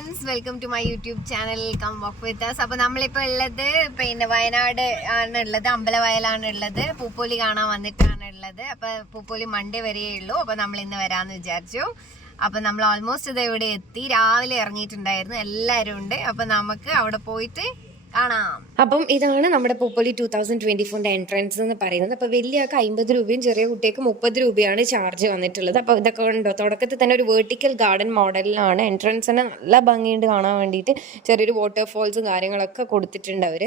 Friends, welcome to my YouTube channel come work with us. അപ്പോൾ നമ്മളിപ്പോൾ ഉള്ളത് പിന്നെ വയനാട് ആണ് ഉള്ളത്, അമ്പലവയലാണ് ഉള്ളത്. പൂപ്പോലി കാണാൻ വന്നിട്ടാണ് ഉള്ളത്. അപ്പോൾ പൂപ്പോലി മൺഡേ വരെയേ ഉള്ളൂ. അപ്പോൾ നമ്മൾ ഇന്ന് വരാമെന്ന് വിചാരിച്ചു. അപ്പോൾ നമ്മൾ ഓൾമോസ്റ്റ് ഇത് ഇവിടെ എത്തി. രാവിലെ ഇറങ്ങിയിട്ടുണ്ടായിരുന്നു, എല്ലാവരും ഉണ്ട്. അപ്പോൾ നമുക്ക് അവിടെ പോയിട്ട് കാണാം. അപ്പം ഇതാണ് നമ്മുടെ പൂപ്പൊലി 2024 എൻട്രൻസ് എന്ന് പറയുന്നത്. അപ്പോൾ വലിയ ആൾക്ക് 50 രൂപയും ചെറിയ കുട്ടിക്ക് 30 രൂപയാണ് ചാർജ് വന്നിട്ടുള്ളത്. അപ്പോൾ ഇതൊക്കെ ഉണ്ടോ, തുടക്കത്തിൽ തന്നെ ഒരു വേർട്ടിക്കൽ ഗാർഡൻ മോഡലിലാണ്. എൻട്രൻസിന് നല്ല ഭംഗിയുണ്ട് കാണാൻ വേണ്ടിയിട്ട്. ചെറിയൊരു വാട്ടർഫോൾസും കാര്യങ്ങളൊക്കെ കൊടുത്തിട്ടുണ്ട് അവർ.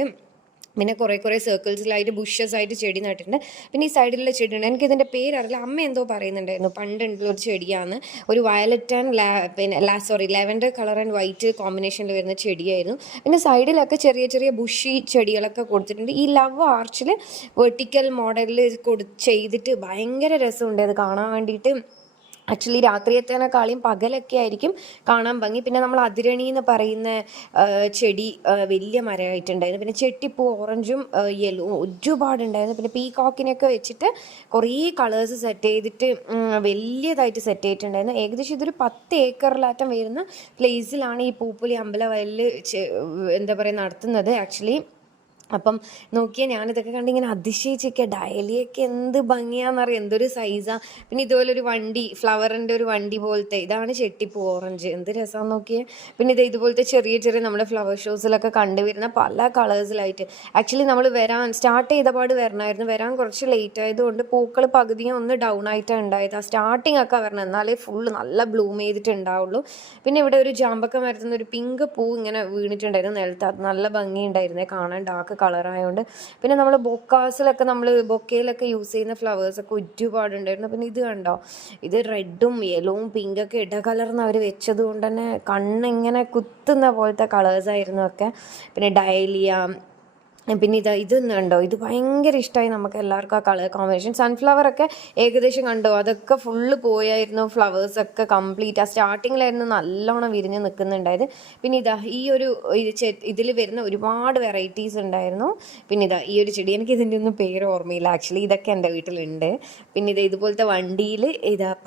പിന്നെ കുറേ സർക്കിൾസിലായിട്ട് ബുഷസ് ആയിട്ട് ചെടി നട്ടിട്ടുണ്ട്. പിന്നെ ഈ സൈഡിലുള്ള ചെടിയുണ്ട്, എനിക്കിതിൻ്റെ പേരറിയില്ല. അമ്മ എന്തോ പറയുന്നുണ്ടായിരുന്നു, പണ്ടുള്ള ഒരു ചെടിയാണ്. ഒരു violet and lavender colour and white കോമ്പിനേഷനിൽ വരുന്ന ചെടിയായിരുന്നു. പിന്നെ സൈഡിലൊക്കെ ചെറിയ ബുഷി ചെടികളൊക്കെ കൊടുത്തിട്ടുണ്ട്. ഈ ലവ് ആർച്ചിൽ വെർട്ടിക്കൽ മോഡലിൽ ചെയ്തിട്ട് ഭയങ്കര രസമുണ്ട് അത് കാണാൻ വേണ്ടിയിട്ട്. ആക്ച്വലി രാത്രിയത്തേനേക്കാളും പകലൊക്കെ ആയിരിക്കും കാണാൻ ഭംഗി. പിന്നെ നമ്മൾ അതിരണി എന്ന് പറയുന്ന ചെടി വലിയ മരമായിട്ടുണ്ടായിരുന്നു. പിന്നെ ചെട്ടിപ്പൂ ഓറഞ്ചും യെല്ലോ ഒരുപാടുണ്ടായിരുന്നു. പിന്നെ പീകോക്കിനൊക്കെ വെച്ചിട്ട് കുറേ കളേഴ്സ് സെറ്റ് ചെയ്തിട്ട് വലിയതായിട്ട് സെറ്റ് ചെയ്തിട്ടുണ്ടായിരുന്നു. ഏകദേശം ഇതൊരു 10 ഏക്കറിലാറ്റം വരുന്ന പ്ലേസിലാണ് ഈ പൂപ്പൊലി അമ്പലവയലിൽ എന്താ പറയുക നടത്തുന്നത് ആക്ച്വലി. അപ്പം നോക്കിയാൽ ഞാനിതൊക്കെ കണ്ടിങ്ങനെ അതിശയിച്ചൊക്കെ, ഡയലിയൊക്കെ എന്ത് ഭംഗിയാണെന്നറിയാം, എന്തൊരു സൈസാണ്. പിന്നെ ഇതുപോലെ ഒരു വണ്ടി, ഫ്ലവറിൻ്റെ ഒരു വണ്ടി പോലത്തെ, ഇതാണ് ചെട്ടിപ്പൂ ഓറഞ്ച്, എന്ത് രസമാണെന്ന് നോക്കിയേ. പിന്നെ ഇതുപോലത്തെ ചെറിയ നമ്മുടെ ഫ്ലവർ ഷോസിലൊക്കെ കണ്ടുവരുന്ന പല കളേഴ്സിലായിട്ട്. ആക്ച്വലി നമ്മൾ സ്റ്റാർട്ട് ചെയ്തപാട് വരണമായിരുന്നു, വരാൻ കുറച്ച് ലേറ്റ് ആയതുകൊണ്ട് പൂക്കൾ പകുതിയും ഒന്ന് ഡൗൺ ആയിട്ടാണ് ഉണ്ടായത്. ആ സ്റ്റാർട്ടിങ് ഒക്കെ വരണം, എന്നാലേ ഫുള്ള് നല്ല ബ്ലൂം ചെയ്തിട്ട് ഉണ്ടാവുള്ളൂ. പിന്നെ ഇവിടെ ഒരു ജാമ്പക്ക മരത്തുനിന്ന് ഒരു പിങ്ക് പൂ ഇങ്ങനെ വീണിട്ടുണ്ടായിരുന്നു നിലത്ത്, അത് നല്ല ഭംഗിയുണ്ടായിരുന്നേ കാണാൻ, ഡാർക്ക് കളറായതുകൊണ്ട്. പിന്നെ നമ്മൾ ബൊക്കയിലൊക്കെ യൂസ് ചെയ്യുന്ന ഫ്ലവേഴ്സൊക്കെ ഒരുപാടുണ്ടായിരുന്നു. പിന്നെ ഇത് കണ്ടോ, ഇത് റെഡും യെല്ലോവും പിങ്കൊക്കെ ഇടകലർന്ന് അവർ വെച്ചത് കൊണ്ട് തന്നെ കണ്ണിങ്ങനെ കുത്തുന്ന പോലത്തെ കളേഴ്സായിരുന്നു ഒക്കെ. പിന്നെ ഡയലിയ, പിന്നെ ഇത് കണ്ടോ, ഇത് ഭയങ്കര ഇഷ്ടമായി നമുക്ക് എല്ലാവർക്കും ആ കളർ കോമ്പിനേഷൻ. സൺഫ്ലവറൊക്കെ ഏകദേശം കണ്ടോ, അതൊക്കെ ഫുള്ള് പോയായിരുന്നു. ഫ്ലവേഴ്സൊക്കെ കംപ്ലീറ്റ് ആ സ്റ്റാർട്ടിങ്ങിലായിരുന്നു നല്ലോണം വിരിഞ്ഞ് നിൽക്കുന്നുണ്ടായത്. പിന്നെ ഈ ഒരു ഇതിൽ വരുന്ന ഒരുപാട് വെറൈറ്റീസ് ഉണ്ടായിരുന്നു. പിന്നെ ഈ ഒരു ചെടി, എനിക്ക് ഇതിൻ്റെ ഒന്നും പേര് ഓർമ്മയില്ല ആക്ച്വലി, ഇതൊക്കെ എൻ്റെ വീട്ടിലുണ്ട്. പിന്നെ ഇതുപോലത്തെ വണ്ടിയിൽ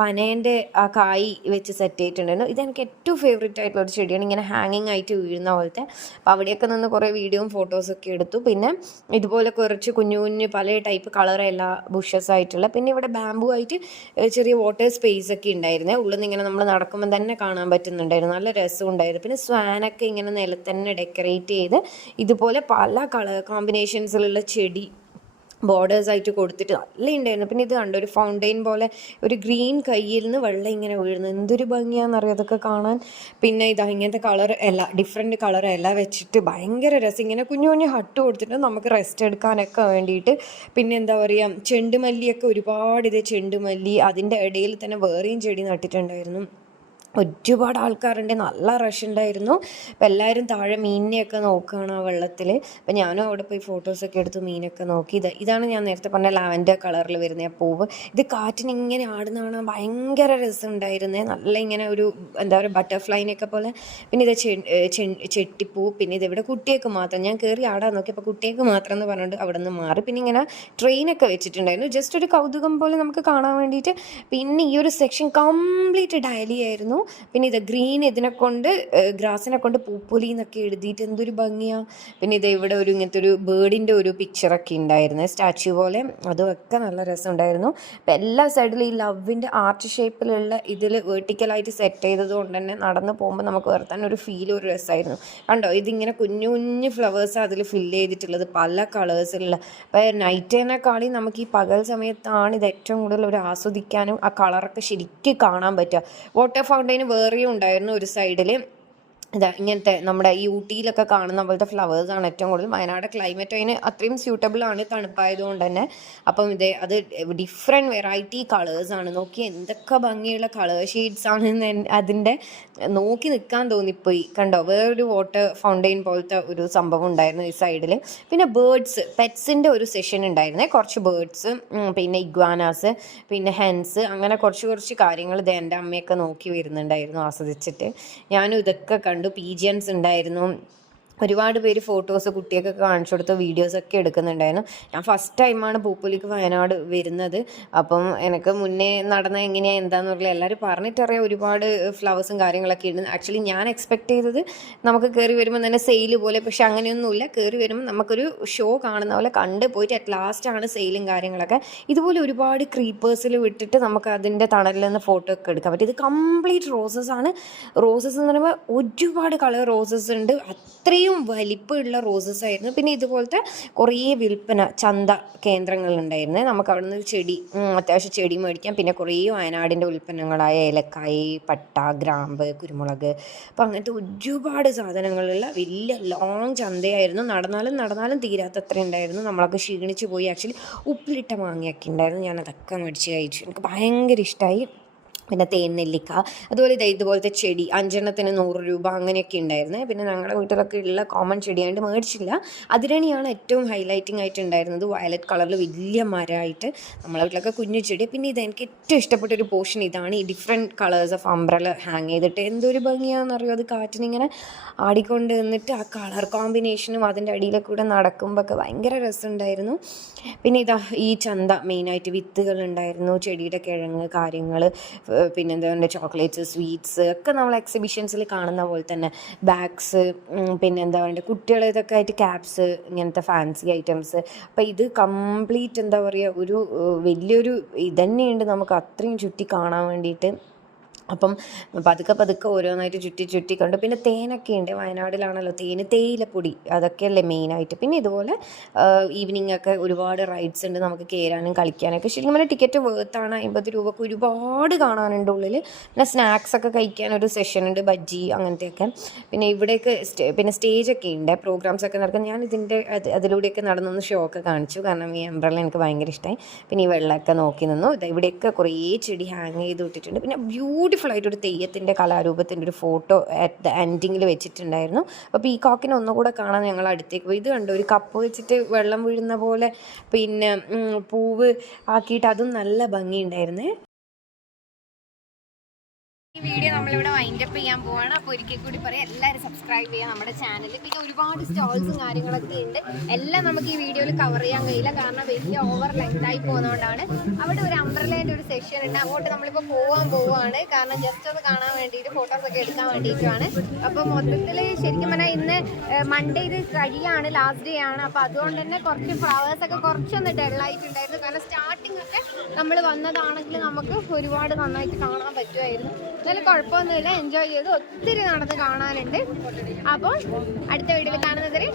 പനേൻ്റെ ആ കായ് വെച്ച് സെറ്റ് ചെയ്തിട്ടുണ്ടായിരുന്നു. ഇതെനിക്ക് ഏറ്റവും ഫേവറേറ്റ് ആയിട്ടുള്ള ഒരു ചെടിയാണ്, ഇങ്ങനെ ഹാങ്ങിങ് ആയിട്ട് വീഴുന്ന പോലത്തെ. അപ്പോൾ അവിടെയൊക്കെ നിന്ന് കുറേ വീഡിയോയും ഫോട്ടോസൊക്കെ എടുത്തു. പിന്നെ ഇതുപോലെ കുറച്ച് കുഞ്ഞു പല ടൈപ്പ് കളറെല്ലാം ബുഷസ് ആയിട്ടുള്ള. പിന്നെ ഇവിടെ ബാമ്പു ആയിട്ട് ചെറിയ വാട്ടർ സ്പേസ് ഒക്കെ ഉണ്ടായിരുന്നേ, ഉള്ളിൽ നിന്ന് ഇങ്ങനെ നമ്മൾ നടക്കുമ്പോൾ തന്നെ കാണാൻ പറ്റുന്നുണ്ടായിരുന്നു, നല്ല രസം ഉണ്ടായിരുന്നു. പിന്നെ സ്വാനൊക്കെ ഇങ്ങനെ നിലത്ത് തന്നെ ഡെക്കറേറ്റ് ചെയ്ത് ഇതുപോലെ പല കളർ കോമ്പിനേഷൻസിലുള്ള ചെടി ബോർഡേഴ്സ് ആയിട്ട് കൊടുത്തിട്ട് നല്ല ഉണ്ടായിരുന്നു. പിന്നെ ഇത് കണ്ടോ, ഒരു ഫൗണ്ടെയിൻ പോലെ ഒരു ഗ്രീൻ കയ്യിൽ നിന്ന് വെള്ളം ഇങ്ങനെ വീഴുന്നു, എന്തൊരു ഭംഗിയാണെന്നറിയാം അതൊക്കെ കാണാൻ. പിന്നെ ഇങ്ങനത്തെ കളർ ഡിഫറെൻറ്റ് കളർ എല്ലാം വെച്ചിട്ട് ഭയങ്കര രസം. ഇങ്ങനെ കുഞ്ഞു ഹട്ട് കൊടുത്തിട്ട് നമുക്ക് റെസ്റ്റ് എടുക്കാനൊക്കെ വേണ്ടിയിട്ട്. പിന്നെ എന്താ പറയുക, ചെണ്ടുമല്ലിയൊക്കെ ഒരുപാട്, ചെണ്ടുമല്ലി, അതിൻ്റെ ഇടയിൽ തന്നെ വേറെയും ചെടി നട്ടിട്ടുണ്ടായിരുന്നു. ഒരുപാട് ആൾക്കാരുണ്ട്, നല്ല റഷ് ഉണ്ടായിരുന്നു. അപ്പോൾ എല്ലാവരും താഴെ മീനിനെയൊക്കെ നോക്കുകയാണ് ആ വെള്ളത്തിൽ. അപ്പോൾ ഞാനും അവിടെ പോയി ഫോട്ടോസൊക്കെ എടുത്തു, മീനൊക്കെ നോക്കി. ഇതാണ് ഞാൻ നേരത്തെ പറഞ്ഞ ലാവൻഡർ കളറിൽ വരുന്ന പൂവ്. ഇത് കാറ്റിന് ഇങ്ങനെ ആടുന്ന കാണാൻ ഭയങ്കര രസമുണ്ടായിരുന്നേ, നല്ല ഇങ്ങനെ ഒരു എന്താ പറയുക ബട്ടർഫ്ലൈനെയൊക്കെ പോലെ. പിന്നെ ചെട്ടിപ്പൂ. പിന്നെ ഇതിവിടെ കുട്ടിയൊക്കെ മാത്രം, ഞാൻ കയറി ആടാൻ നോക്കിയപ്പോൾ കുട്ടിയൊക്കെ മാത്രം എന്ന് പറഞ്ഞിട്ട് അവിടെ നിന്ന് മാറി. പിന്നെ ഇങ്ങനെ ട്രെയിനൊക്കെ വെച്ചിട്ടുണ്ടായിരുന്നു, ജസ്റ്റ് ഒരു കൗതുകം പോലെ നമുക്ക് കാണാൻ വേണ്ടിയിട്ട്. പിന്നെ ഈ ഒരു സെക്ഷൻ കംപ്ലീറ്റ് ഡയലി ആയിരുന്നു. പിന്നെ ഗ്രീൻ ഗ്രാസിനെ കൊണ്ട് പൂപ്പൊലി എന്നൊക്കെ എഴുതിയിട്ട് എന്തൊരു ഭംഗിയാണ്. പിന്നെ ഇവിടെ ഇങ്ങനത്തെ ഒരു ബേർഡിൻ്റെ ഒരു പിക്ചറൊക്കെ ഉണ്ടായിരുന്നു, സ്റ്റാച്യു പോലെ, അതുമൊക്കെ നല്ല രസമുണ്ടായിരുന്നു. അപ്പം എല്ലാ സൈഡിലും ഈ ലവിൻ്റെ ആർച്ച് ഷേപ്പിലുള്ള ഇതിൽ വെർട്ടിക്കലായിട്ട് സെറ്റ് ചെയ്തത് കൊണ്ട് തന്നെ നടന്ന് പോകുമ്പോൾ നമുക്ക് വേറെ തന്നെ ഒരു ഫീൽ, ഒരു രസമായിരുന്നു. കണ്ടോ, ഇതിങ്ങനെ കുഞ്ഞു ഫ്ലവേഴ്സ് അതിൽ ഫില്ല് ചെയ്തിട്ടുള്ളത്, പല കളേഴ്സിലുള്ള. അപ്പോൾ നൈറ്റിനേക്കാളും നമുക്ക് ഈ പകൽ സമയത്താണ് ഇത് ഏറ്റവും കൂടുതൽ ഒരു ആസ്വദിക്കാനും ആ കളറൊക്കെ ശരിക്കും കാണാൻ പറ്റുക. വാട്ടർ ഫൗണ്ടെയിൻ വേറെയും ഉണ്ടായിരുന്നു ഒരു സൈഡിൽ. ഇങ്ങനത്തെ നമ്മുടെ ഈ ഊട്ടിയിലൊക്കെ കാണുന്ന പോലത്തെ ഫ്ലവേഴ്സാണ് ഏറ്റവും കൂടുതൽ. വയനാട് ക്ലൈമറ്റ് അതിന് അത്രയും സ്യൂട്ടബിളാണ്, തണുപ്പായതുകൊണ്ട് തന്നെ. അപ്പം അത് ഡിഫറെൻറ്റ് വെറൈറ്റി കളേഴ്സാണ്. നോക്കി എന്തൊക്കെ ഭംഗിയുള്ള കളർ ഷെയ്ഡ്സാണ്, അതിൻ്റെ നോക്കി നിൽക്കാൻ തോന്നിപ്പോയി. കണ്ടോ, വേറൊരു വാട്ടർ ഫൗണ്ടെയിൻ പോലത്തെ ഒരു സംഭവം ഉണ്ടായിരുന്നു ഈ സൈഡിൽ. പിന്നെ പെറ്റ്സിൻ്റെ ഒരു സെഷൻ ഉണ്ടായിരുന്നേ, കുറച്ച് ബേർഡ്സ്, പിന്നെ ഇഗ്വാനാസ്, പിന്നെ ഹെൻസ്, അങ്ങനെ കുറച്ച് കാര്യങ്ങൾ എൻ്റെ അമ്മയൊക്കെ നോക്കി വരുന്നുണ്ടായിരുന്നു ആസ്വദിച്ചിട്ട്. ഞാനും ഇതൊക്കെ കണ്ടു. പീജിയൻസ് ഉണ്ടായിരുന്നു, ഒരുപാട് പേര് ഫോട്ടോസ് കുട്ടിയൊക്കെ കാണിച്ചു കൊടുത്ത വീഡിയോസൊക്കെ എടുക്കുന്നുണ്ടായിരുന്നു. ഞാൻ ഫസ്റ്റ് ടൈമാണ് പൂപ്പൊലിക്ക് വയനാട് വരുന്നത്. അപ്പം എനിക്ക് മുന്നേ നടന്ന എങ്ങനെയാണ് എന്താണെന്നുള്ള എല്ലാവരും പറഞ്ഞിട്ടറിയാം, ഒരുപാട് ഫ്ലവേഴ്സും കാര്യങ്ങളൊക്കെ ഉണ്ട്. ആക്ച്വലി ഞാൻ എക്സ്പെക്ട് ചെയ്തത് നമുക്ക് കയറി വരുമ്പോൾ തന്നെ സെയിൽ പോലെ, പക്ഷെ അങ്ങനെയൊന്നുമില്ല. കയറി വരുമ്പോൾ നമുക്കൊരു ഷോ കാണുന്ന പോലെ കണ്ട് പോയിട്ട് അറ്റ് ലാസ്റ്റാണ് സെയിലും കാര്യങ്ങളൊക്കെ. ഇതുപോലെ ഒരുപാട് ക്രീപ്പേഴ്സിൽ വിട്ടിട്ട് നമുക്ക് അതിൻ്റെ തണലിൽ നിന്ന് ഫോട്ടോ ഒക്കെ എടുക്കാൻ പറ്റും. ഇത് കംപ്ലീറ്റ് റോസസ് ആണ്. റോസസ് എന്ന് പറയുമ്പോൾ ഒരുപാട് കളർ റോസസ് ഉണ്ട്. അത്രയും വലിപ്പമുള്ള റോസസ് ആയിരുന്നു. പിന്നെ ഇതുപോലത്തെ കുറേ വിൽപ്പന ചന്ത കേന്ദ്രങ്ങളുണ്ടായിരുന്നു. നമുക്ക് അവിടെ നിന്ന് അത്യാവശ്യം ചെടി മേടിക്കാം. പിന്നെ കുറേ വയനാടിൻ്റെ ഉൽപ്പന്നങ്ങളായ ഏലക്കായ്, പട്ട, ഗ്രാമ്പ്, കുരുമുളക്, അപ്പം അങ്ങനത്തെ ഒരുപാട് സാധനങ്ങളുള്ള വലിയ ലോങ് ചന്തയായിരുന്നു. നടന്നാലും തീരാത്തത്ര ഉണ്ടായിരുന്നു. നമ്മളൊക്കെ ക്ഷീണിച്ച് പോയി. ആക്ച്വലി ഉപ്പിലിട്ട മാങ്ങയൊക്കെ ഉണ്ടായിരുന്നു. ഞാനതൊക്കെ മേടിച്ച് കഴിച്ചു. എനിക്ക് ഭയങ്കര ഇഷ്ടമായി. പിന്നെ തേൻ നെല്ലിക്ക, അതുപോലെ ഇതുപോലത്തെ ചെടി 5 100 രൂപ അങ്ങനെയൊക്കെ ഉണ്ടായിരുന്നു. പിന്നെ ഞങ്ങളുടെ വീട്ടിലൊക്കെ ഉള്ള കോമൺ ചെടിയായിട്ട് മേടിച്ചില്ല. അതിരണിയാണ് ഏറ്റവും ഹൈലൈറ്റിംഗ് ആയിട്ട് ഉണ്ടായിരുന്നത്. വയലറ്റ് കളറിൽ വലിയ മരമായിട്ട്. നമ്മളെ വീട്ടിലൊക്കെ കുഞ്ഞു ചെടി. പിന്നെ എനിക്ക് ഏറ്റവും ഇഷ്ടപ്പെട്ടൊരു പോർഷൻ ഇതാണ്. ഈ different colours of umbrella hang ചെയ്തിട്ട് എന്തൊരു ഭംഗിയാണെന്നറിയോ. അത് കാറ്റിനിങ്ങനെ ആടിക്കൊണ്ട് നിന്നിട്ട് ആ കളർ കോമ്പിനേഷനും അതിൻ്റെ അടിയിലെ കൂടെ നടക്കുമ്പോഴൊക്കെ ഭയങ്കര രസമുണ്ടായിരുന്നു. പിന്നെ ഈ ചന്ത മെയിനായിട്ട് വിത്തുകൾ ഉണ്ടായിരുന്നു, ചെടിയുടെ കിഴങ്ങ് കാര്യങ്ങൾ, പിന്നെന്താ പറയുക ചോക്ലേറ്റ്സ്, സ്വീറ്റ്സ് ഒക്കെ നമ്മൾ എക്സിബിഷൻസിൽ കാണുന്ന പോലെ തന്നെ ബാഗ്സ്, പിന്നെന്താ പറയുക കുട്ടികളെ ഇതൊക്കെ ആയിട്ട് ക്യാപ്സ്, ഇങ്ങനത്തെ ഫാൻസി ഐറ്റംസ്. അപ്പോൾ ഇത് കംപ്ലീറ്റ് എന്താ പറയുക ഒരു വലിയൊരു ഇതന്നെയുണ്ട് നമുക്ക് അത്രയും ചുറ്റി കാണാൻ വേണ്ടിയിട്ട്. അപ്പം പതുക്കെ ഓരോന്നായിട്ട് ചുറ്റി കണ്ടു. പിന്നെ തേനൊക്കെ ഉണ്ട്. വയനാടിലാണല്ലോ തേയിലപ്പൊടി അതൊക്കെയല്ലേ മെയിനായിട്ട്. പിന്നെ ഇതുപോലെ ഈവനിങ് ഒക്കെ ഒരുപാട് റൈഡ്സ് ഉണ്ട് നമുക്ക് കയറാനും കളിക്കാനൊക്കെ. ശരിക്കും പറഞ്ഞാൽ ടിക്കറ്റ് വേർത്താണ്. 50 രൂപക്ക് ഒരുപാട് കാണാനുണ്ട് ഉള്ളിൽ. പിന്നെ സ്നാക്സൊക്കെ കഴിക്കാനൊരു സെഷൻ ഉണ്ട്, ബജ്ജി അങ്ങനത്തെയൊക്കെ. പിന്നെ ഇവിടെയൊക്കെ പിന്നെ സ്റ്റേജൊക്കെ ഉണ്ട്, പ്രോഗ്രാംസൊക്കെ നടക്കും. ഞാൻ അതിലൂടെയൊക്കെ നടന്നൊന്ന് ഷോ ഒക്കെ കാണിച്ചു. കാരണം ഈ അംബ്രല്ല എനിക്ക് ഭയങ്കര ഇഷ്ടമായി. പിന്നെ ഈ വെള്ളമൊക്കെ നോക്കി നിന്നു. ഇവിടെയൊക്കെ കുറേ ചെടി ഹാങ് ചെയ്ത് വിട്ടിട്ടുണ്ട്. പിന്നെ ബ്യൂട്ടിഫുൾ ആയിട്ടൊരു തെയ്യത്തിൻ്റെ കലാരൂപത്തിൻ്റെ ഒരു ഫോട്ടോ അറ്റ് ദ എൻഡിങ്ങിൽ വെച്ചിട്ടുണ്ടായിരുന്നു. അപ്പോൾ പീകോക്കിനെ ഒന്നുകൂടെ കാണാൻ ഞങ്ങൾ അടുത്തേക്ക് പോയി. ഇത് കണ്ടു, ഒരു കപ്പ് വെച്ചിട്ട് വെള്ളം വീഴുന്ന പോലെ പിന്നെ പൂവ് ആക്കിയിട്ട്, അതും നല്ല ഭംഗിയുണ്ടായിരുന്നേ. ഈ വീഡിയോ നമ്മളിവിടെ വൈൻഡപ്പ് ചെയ്യാൻ പോവാണ്. അപ്പോൾ ഒരിക്കൽ കൂടി പറയാം, എല്ലാവരും സബ്സ്ക്രൈബ് ചെയ്യുക നമ്മുടെ ചാനൽ. പിന്നെ ഒരുപാട് സ്റ്റോൾസും കാര്യങ്ങളൊക്കെ ഉണ്ട്. എല്ലാം നമുക്ക് ഈ വീഡിയോയിൽ കവർ ചെയ്യാൻ കഴിയില്ല, കാരണം വലിയ ഓവർ ലെങ്തായി പോകുന്നതുകൊണ്ടാണ്. അവിടെ ഒരു അംബ്രല്ലേൻ്റെ ഒരു സെക്ഷൻ ഉണ്ട്, അങ്ങോട്ട് നമ്മളിപ്പോൾ പോവാണ്. കാരണം ജസ്റ്റ് ഒന്ന് കാണാൻ വേണ്ടിയിട്ട്, ഫോട്ടോസൊക്കെ എടുക്കാൻ വേണ്ടിയിട്ടുമാണ്. അപ്പോൾ മൊത്തത്തിൽ ശരിക്കും പറഞ്ഞാൽ ഇന്ന് മൺഡേ ഇത് കഴിയാണ്, ലാസ്റ്റ് ഡേ ആണ്. അപ്പോൾ അതുകൊണ്ട് തന്നെ കുറച്ച് ഫ്ലവേഴ്സൊക്കെ കുറച്ചൊന്ന് ഡള്ളായിട്ടുണ്ടായിരുന്നു. കാരണം സ്റ്റാർട്ടിങ് ഒക്കെ നമ്മൾ വന്നതാണെങ്കിൽ നമുക്ക് ഒരുപാട് നന്നായിട്ട് കാണാൻ പറ്റുമായിരുന്നു. എന്നാലും കുഴപ്പമൊന്നുമില്ല, എൻജോയ് ചെയ്ത് ഒത്തിരി നടന്ന് കാണാനുണ്ട്. അപ്പോൾ അടുത്ത വീഡിയോയിൽ കാണുന്നത് വരെ